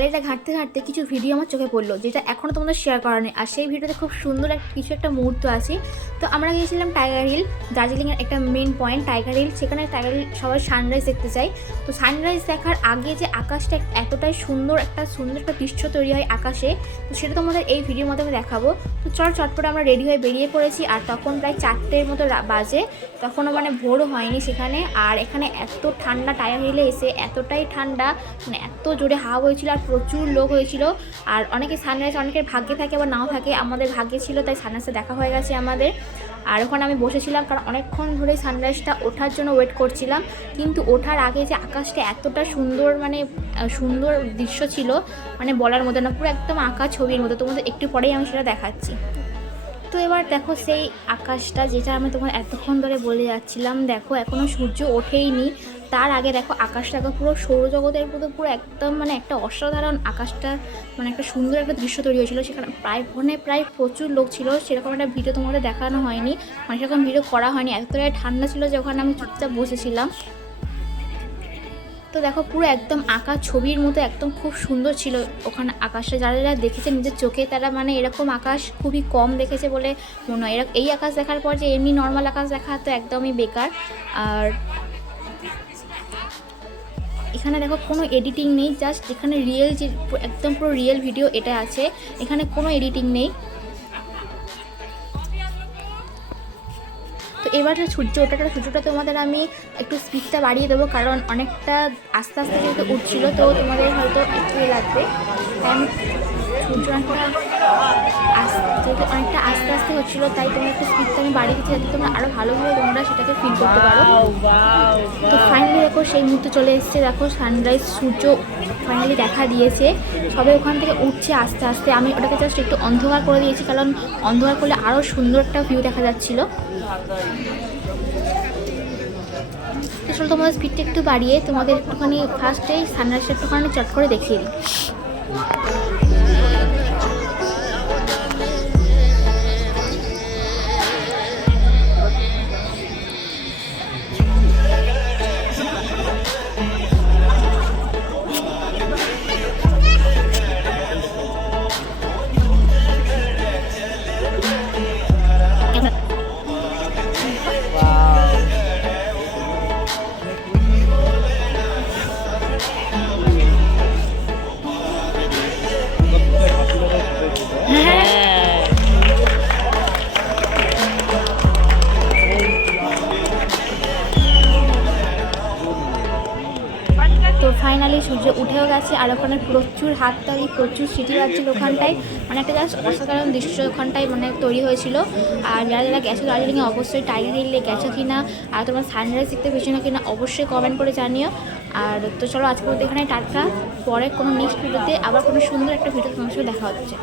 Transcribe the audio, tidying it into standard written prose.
গ্যালারিটা ঘাঁটতে ঘাঁটতে কিছু ভিডিও আমার চোখে পড়লো, যেটা এখনও তোমাদের শেয়ার করা নেই। আর সেই ভিডিওতে খুব সুন্দর কিছু একটা মুহূর্ত আছে। তো আমরা গিয়েছিলাম টাইগার হিল, দার্জিলিংয়ের একটা মেন পয়েন্ট টাইগার হিল। সেখানে টাইগার হিল সবাই সানরাইজ দেখতে চাই। তো সানরাইজ দেখার আগে যে আকাশটা এতটাই সুন্দর একটা দৃশ্য তৈরি হয় আকাশে, তো সেটা তোমাদের এই ভিডিওর মাধ্যমে দেখাবো। তো চটপট আমরা রেডি হয়ে বেরিয়ে পড়েছি। আর তখন প্রায় 4টের মতো বাজে, তখনও মানে ভোরও হয়নি সেখানে। আর এখানে এত ঠান্ডা, টাইগার হিলে এসে এতটাই ঠান্ডা, মানে এত জোরে হাওয়া হয়েছিল আর প্রচুর লোক হয়েছিল। আর অনেকে সানরাইজ অনেকের ভাগ্যে থাকে আবার নাও থাকে, আমাদের ভাগ্যে ছিল তাই সানরাইজটা দেখা হয়ে গেছে আমাদের। আর ওখানে আমি বসেছিলাম, কারণ অনেকক্ষণ ধরে সানরাইজটা ওঠার জন্য ওয়েট করছিলাম। কিন্তু ওঠার আগে যে আকাশটা এতটা সুন্দর, মানে সুন্দর দৃশ্য ছিল, মানে বলার মতো না, পুরো একদম আঁকা ছবির মতো। তোমাদের একটু পরেই আমি সেটা দেখাচ্ছি। তো এবার দেখো সেই আকাশটা, যেটা আমি তোমার এতক্ষণ ধরে বলে যাচ্ছিলাম। দেখো এখনও সূর্য ওঠেইনি, তার আগে দেখো আকাশটাকে পুরো সৌরজগতের মতো পুরো একদম মানে একটা অসাধারণ আকাশটা, মানে একটা সুন্দর একটা দৃশ্য তৈরি হয়েছিল। সেখানে প্রায় প্রচুর লোক ছিল। সেরকম একটা ভিডিও তোমাদের দেখানো হয়নি, মানে সেরকম ভিডিও করা হয়নি। এতটাই ঠান্ডা ছিল যে ওখানে আমি চুপচাপ বসেছিলাম। তো দেখো পুরো একদম আঁকা ছবির মতো, একদম খুব সুন্দর ছিল ওখানে আকাশটা। যারা যারা দেখেছে নিজের চোখে, তারা মানে এরকম আকাশ খুবই কম দেখেছে বলে মনে হয়। এই আকাশ দেখার পর যে এমনি নর্মাল আকাশ দেখা তো একদমই বেকার। আর এখানে দেখো কোনো এডিটিং নেই, জাস্ট এখানে রিয়েল যে একদম পুরো রিয়েল ভিডিও এটা আছে, এখানে কোনো এডিটিং নেই। তো এবার সূর্যটা তোমাদের আমি একটু স্পিডটা বাড়িয়ে দেবো, কারণ অনেকটা আস্তে আস্তে যেহেতু উঠছিল, তো তোমাদের হয়তো একটু লাগবে। কারণ সূর্যটা যেহেতু অনেকটা আস্তে আস্তে হচ্ছিলো, তাই তোমার একটু স্পিডটা আমি বাড়িয়ে দিচ্ছি, যাতে তোমরা আরও ভালোভাবে তোমরা সেটাকে ফিল করতে পারো। তো ফাইনালি দেখো সেই মুহূর্তে চলে এসেছে। দেখো সানরাইজ, সূর্য ফাইনালি দেখা দিয়েছে। সবাই ওখান থেকে উঠছে আস্তে আস্তে। আমি ওটাকে জাস্ট একটু অন্ধকার করে দিয়েছি, কারণ অন্ধকার করলে আরও সুন্দর একটা ভিউ দেখা যাচ্ছিলো। আসলে তোমাদের স্পিডটা একটু বাড়িয়ে তোমাদের একটুখানি ফার্স্টেই সানরাইজটা একটুখানি চট করে দেখিয়ে দিই। তো ফাইনালি সূর্য উঠেও গেছে, আর ওখানে প্রচুর হাততালি, প্রচুর সিটি বাজছিল ওখানটায়। মানে একটা জাস্ট অসাধারণ দৃশ্য ওখানটায় মানে তৈরি হয়েছিল। আর যারা যারা গেছো দার্জিলিংয়ে অবশ্যই টাইগার হিলে গেছো কিনা, আর তোমার সানরাইজ দেখতে পেয়েছো না কিনা অবশ্যই কমেন্ট করে জানিও। আর তো চলো আজকে এখানে টাটকা, পরে কোনো নেক্সট ভিডিওতে আবার কোনো সুন্দর একটা ভিডিও তোমার সাথে দেখা হচ্ছে।